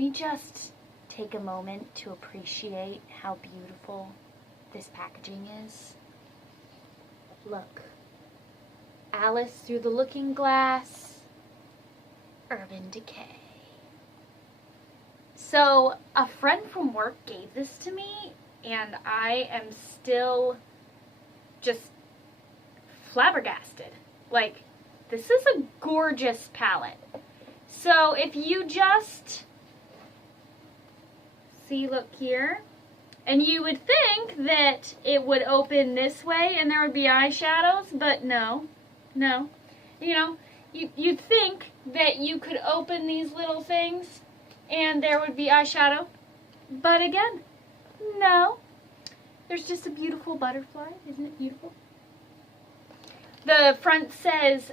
we just take a moment to appreciate how beautiful this packaging is? Look. Alice through the looking glass. Urban Decay. So, a friend from work gave this to me, and I am still just flabbergasted. Like, this is a gorgeous palette. So, if you just see, look here, and you would think that it would open this way and there would be eyeshadows, but no. You know, you'd think that you could open these little things and there would be eyeshadow, but again, no. There's just a beautiful butterfly. Isn't it beautiful? The front says,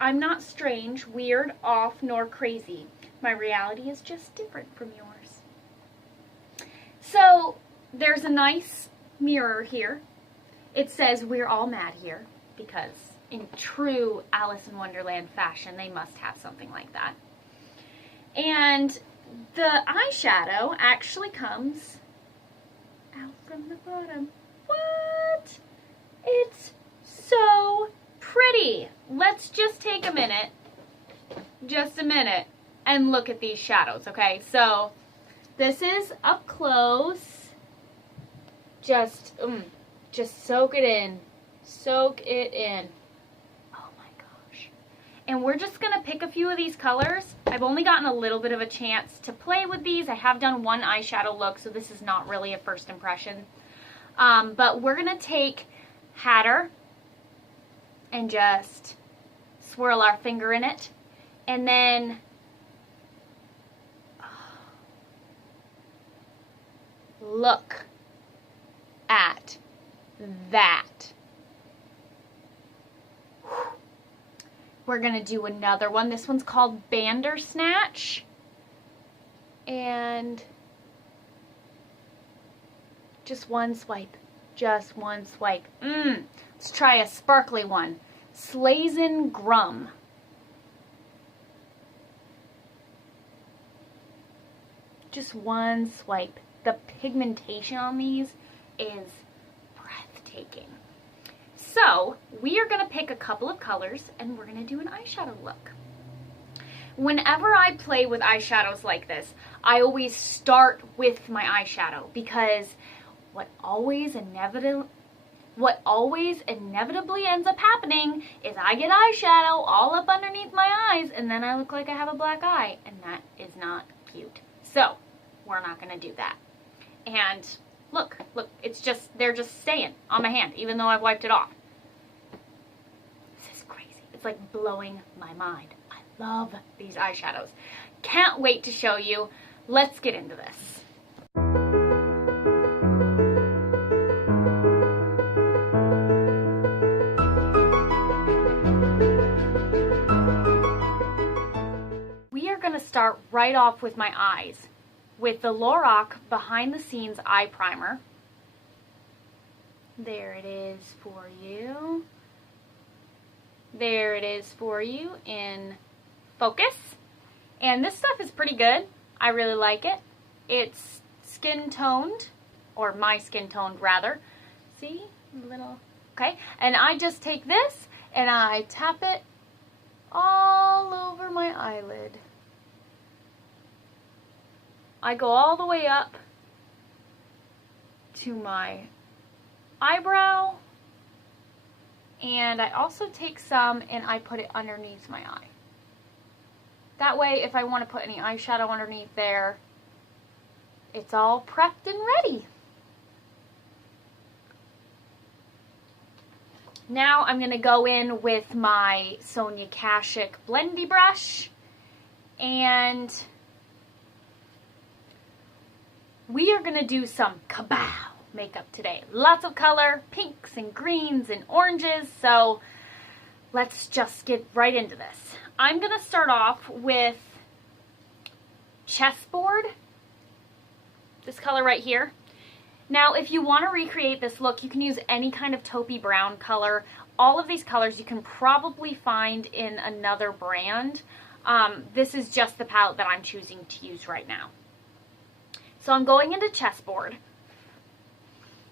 "I'm not strange, weird, off, nor crazy. My reality is just different from yours." So there's a nice mirror here. It says, "We're all mad here," because in true Alice in Wonderland fashion, they must have something like that. And the eyeshadow actually comes out from the bottom. What? It's so pretty. Let's just take a minute, and look at these shadows, okay? So this is up close. Just soak it in. Soak it in. Oh my gosh. And we're just gonna pick a few of these colors. I've only gotten a little bit of a chance to play with these. I have done one eyeshadow look, so this is not really a first impression. But we're gonna take Hatter and just swirl our finger in it. And then look at that. We're gonna do another one. This one's called Bandersnatch. And just one swipe. Just one swipe. Let's try a sparkly one. Slazen Grum. Just one swipe. The pigmentation on these is breathtaking. So, we are going to pick a couple of colors and we're going to do an eyeshadow look. Whenever I play with eyeshadows like this, I always start with my eyeshadow because what always inevitably ends up happening is I get eyeshadow all up underneath my eyes and then I look like I have a black eye, and that is not cute. So, we're not going to do that. And look, it's just, they're just staying on my hand even though I've wiped it off. This is crazy. It's like blowing my mind. I love these eyeshadows. Can't wait to show you. Let's get into this. We are going to start right off with my eyes with the Lorac Behind the Scenes Eye Primer. There it is for you. There it is for you in focus. And this stuff is pretty good. I really like it. It's skin toned, or my skin toned rather. See? A little, okay. And I just take this and I tap it all over my eyelid. I go all the way up to my eyebrow, and I also take some and I put it underneath my eye. That way, if I want to put any eyeshadow underneath there, it's all prepped and ready. Now I'm going to go in with my Sonia Kashuk Blendy brush, and we are going to do some kabow makeup today. Lots of color, pinks and greens and oranges, so let's just get right into this. I'm going to start off with Chessboard, this color right here. Now, if you want to recreate this look, you can use any kind of taupey brown color. All of these colors you can probably find in another brand. This is just the palette that I'm choosing to use right now. So I'm going into chessboard,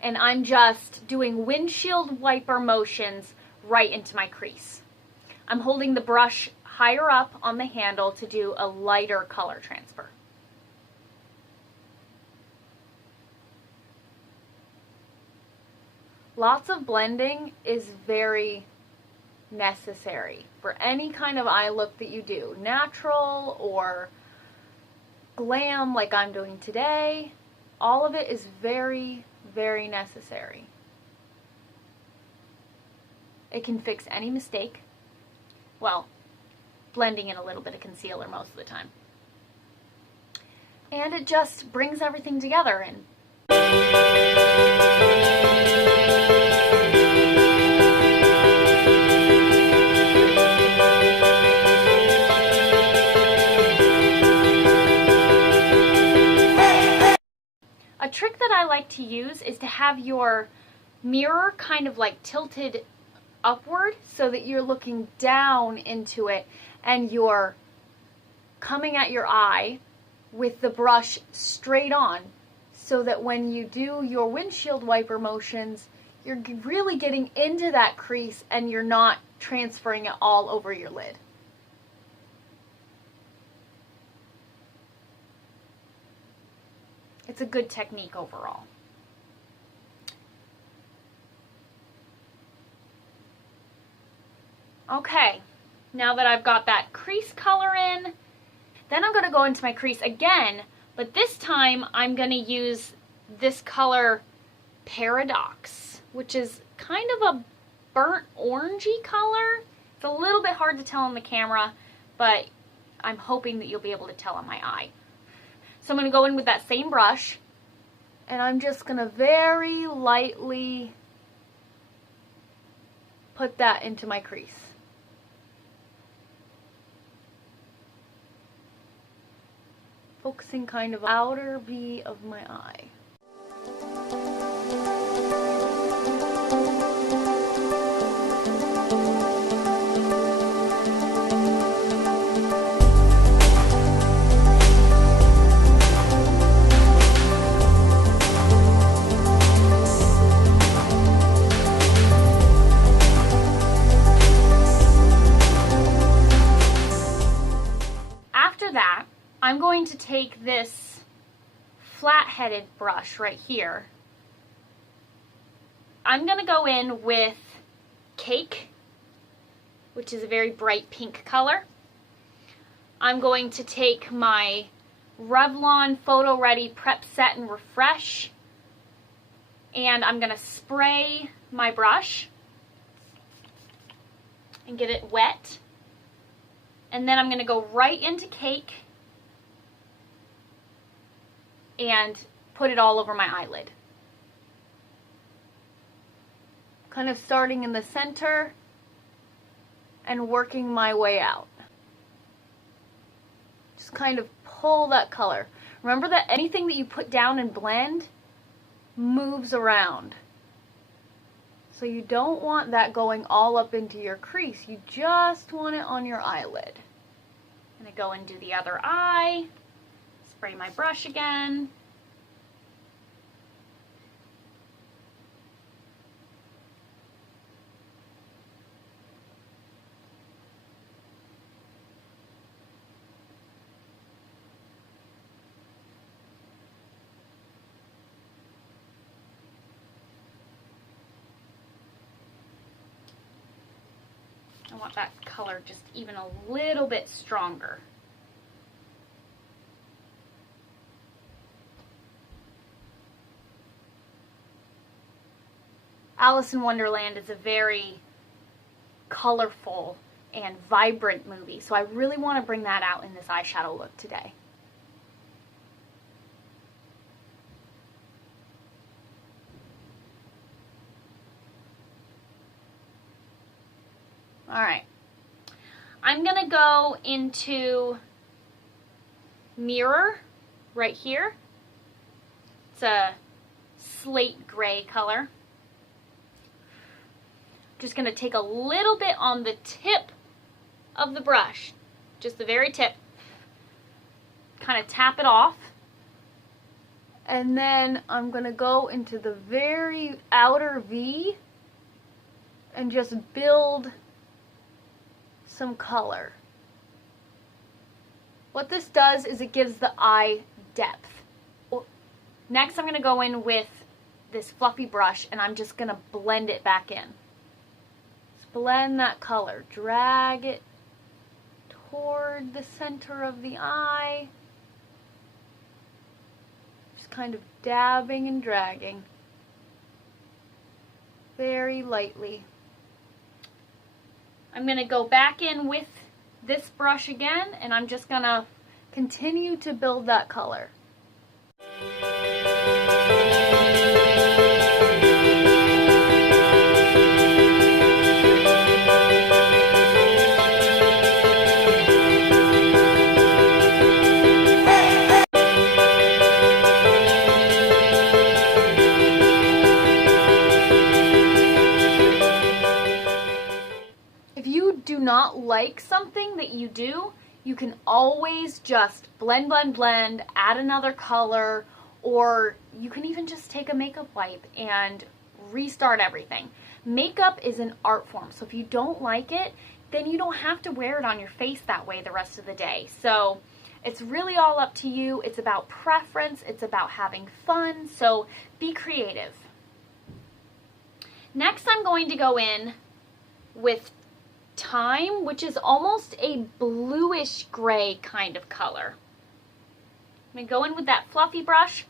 and I'm just doing windshield wiper motions right into my crease. I'm holding the brush higher up on the handle to do a lighter color transfer. Lots of blending is very necessary for any kind of eye look that you do, natural or glam like I'm doing today. All of it is very, very necessary. It can fix any mistake. Well, blending in a little bit of concealer most of the time. And it just brings everything together. And a trick that I like to use is to have your mirror kind of like tilted upward so that you're looking down into it and you're coming at your eye with the brush straight on, so that when you do your windshield wiper motions, you're really getting into that crease and you're not transferring it all over your lid. It's a good technique overall. Okay, now that I've got that crease color in, then I'm going to go into my crease again, but this time I'm going to use this color Paradox, which is kind of a burnt orangey color. It's a little bit hard to tell on the camera, but I'm hoping that you'll be able to tell on my eye. So I'm going to go in with that same brush, and I'm just going to very lightly put that into my crease. Focusing kind of outer V of my eye. I'm going to take this flat-headed brush right here. I'm going to go in with Cake, which is a very bright pink color. I'm going to take my Revlon Photo Ready Prep Set and Refresh, and I'm going to spray my brush and get it wet. And then I'm going to go right into Cake and put it all over my eyelid. Kind of starting in the center and working my way out. Just kind of pull that color. Remember that anything that you put down and blend moves around. So you don't want that going all up into your crease. You just want it on your eyelid. I'm going to go and do the other eye. Spray my brush again. I want that color just even a little bit stronger. Alice in Wonderland is a very colorful and vibrant movie, so I really want to bring that out in this eyeshadow look today. Alright, I'm going to go into Mirror right here. It's a slate gray color. Just going to take a little bit on the tip of the brush, just the very tip, kind of tap it off, And then I'm going to go into the very outer V and just build some color. What this does is it gives the eye depth. Next, I'm going to go in with this fluffy brush and I'm just going to blend it back in. Just blend that color. Drag it toward the center of the eye. Just kind of dabbing and dragging. Very lightly. I'm going to go back in with this brush again and I'm just going to continue to build that color. If you do not like something that you do, you can always just blend, blend, blend, add another color, or you can even just take a makeup wipe and restart everything. Makeup is an art form, so if you don't like it, then you don't have to wear it on your face that way the rest of the day. So it's really all up to you. It's about preference. It's about having fun. So be creative. Next, I'm going to go in with Time, which is almost a bluish gray kind of color. I'm going to go in with that fluffy brush,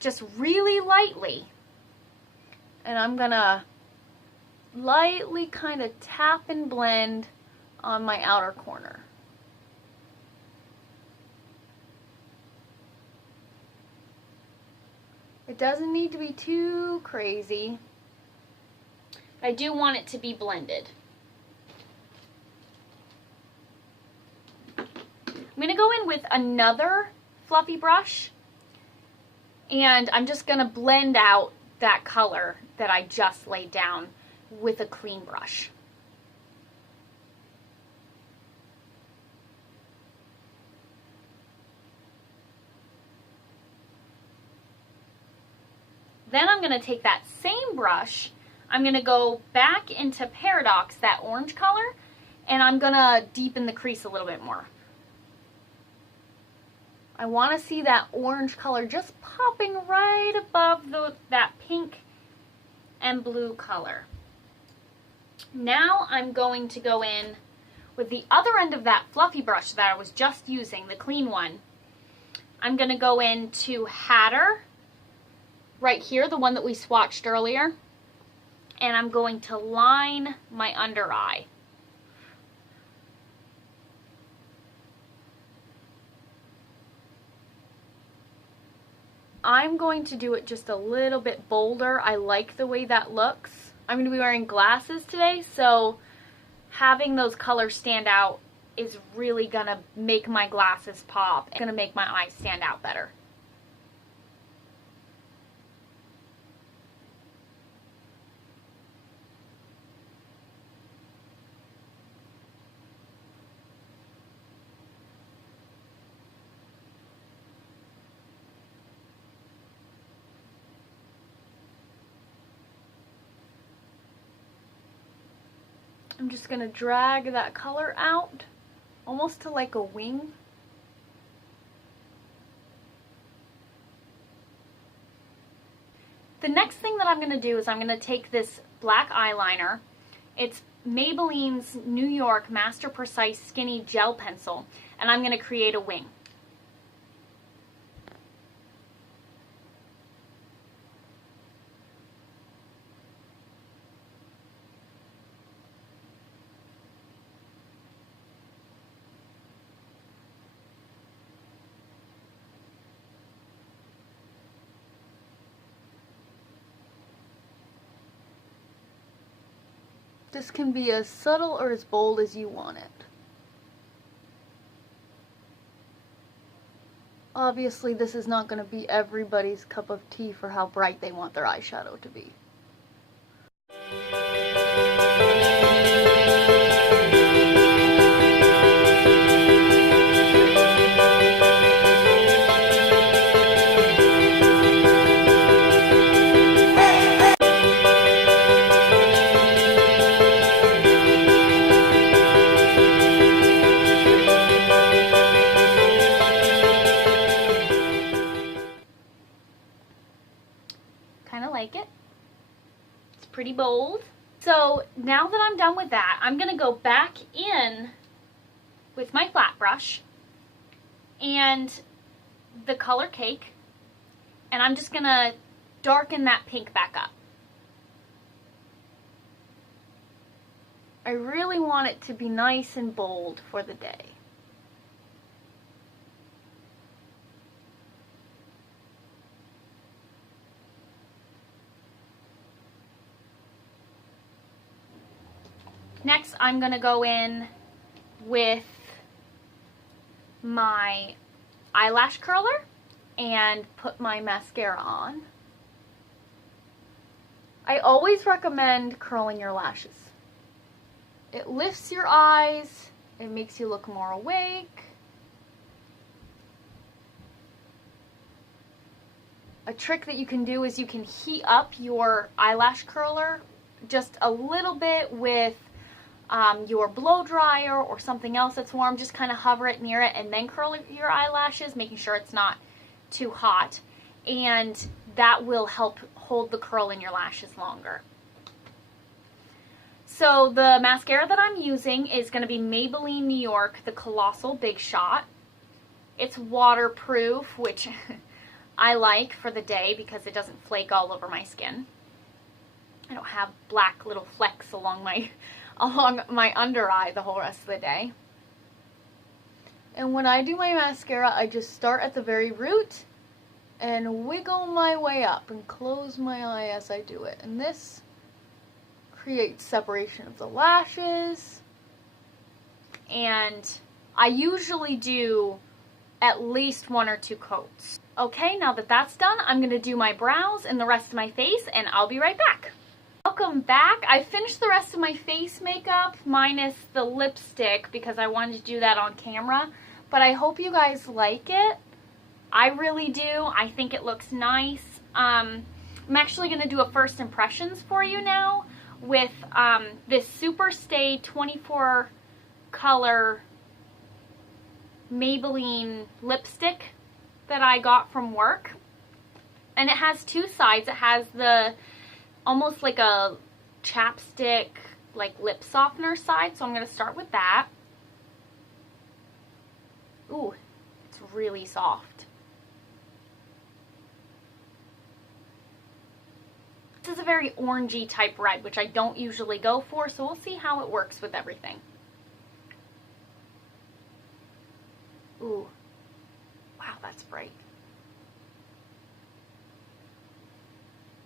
just really lightly. And I'm going to lightly kind of tap and blend on my outer corner. It doesn't need to be too crazy. I do want it to be blended. I'm going to go in with another fluffy brush and I'm just going to blend out that color that I just laid down with a clean brush. Then I'm going to take that same brush, I'm going to go back into Paradox, that orange color, and I'm going to deepen the crease a little bit more. I want to see that orange color just popping right above that pink and blue color. Now I'm going to go in with the other end of that fluffy brush that I was just using, the clean one. I'm going to go into Hatter, right here, the one that we swatched earlier, and I'm going to line my under eye. I'm going to do it just a little bit bolder. I like the way that looks. I'm going to be wearing glasses today, so having those colors stand out is really going to make my glasses pop. It's going to make my eyes stand out better. I'm just going to drag that color out, almost to like a wing. The next thing that I'm going to do is I'm going to take this black eyeliner. It's Maybelline's New York Master Precise Skinny Gel Pencil, and I'm going to create a wing. This can be as subtle or as bold as you want it. Obviously, this is not going to be everybody's cup of tea for how bright they want their eyeshadow to be. pretty bold. So now that I'm done with that, I'm going to go back in with my flat brush and the color Cake, and I'm just going to darken that pink back up. I really want it to be nice and bold for the day. Next, I'm going to go in with my eyelash curler and put my mascara on. I always recommend curling your lashes. It lifts your eyes, it makes you look more awake. A trick that you can do is you can heat up your eyelash curler just a little bit with your blow dryer or something else that's warm. Just kind of hover it near it and then curl your eyelashes, making sure it's not too hot. And that will help hold the curl in your lashes longer. So the mascara that I'm using is going to be Maybelline New York, the Colossal Big Shot. It's waterproof, which I like for the day because it doesn't flake all over my skin. I don't have black little flecks along my under eye the whole rest of the day. And when I do my mascara, I just start at the very root and wiggle my way up and close my eye as I do it. And this creates separation of the lashes. And I usually do at least 1 or 2 coats. Okay, now that that's done, I'm going to do my brows and the rest of my face, and I'll be right back. Welcome back. I finished the rest of my face makeup minus the lipstick because I wanted to do that on camera, but I hope you guys like it. I really do. I think it looks nice. I'm actually going to do a first impressions for you now with this Super Stay 24 color Maybelline lipstick that I got from work. And it has 2 sides. It has the almost like a chapstick, like lip softener side. So I'm going to start with that. Ooh, it's really soft. This is a very orangey type red, which I don't usually go for, so we'll see how it works with everything. Ooh, wow, that's bright.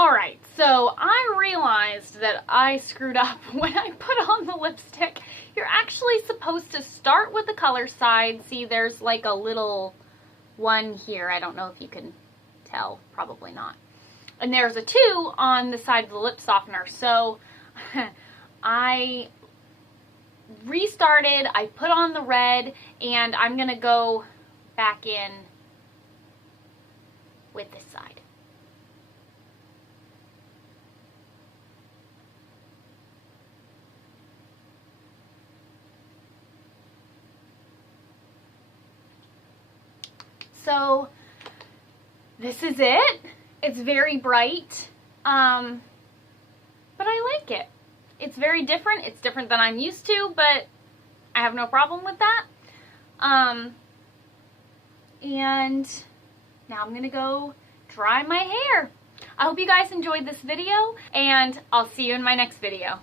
Alright, so I realized that I screwed up when I put on the lipstick. You're actually supposed to start with the color side. See, there's like a little one here. I don't know if you can tell, probably not. And there's a 2 on the side of the lip softener. So I restarted, I put on the red, and I'm going to go back in with this side. So this is it. It's very bright, but I like it. It's very different. It's different than I'm used to, but I have no problem with that. And now I'm going to go dry my hair. I hope you guys enjoyed this video, and I'll see you in my next video.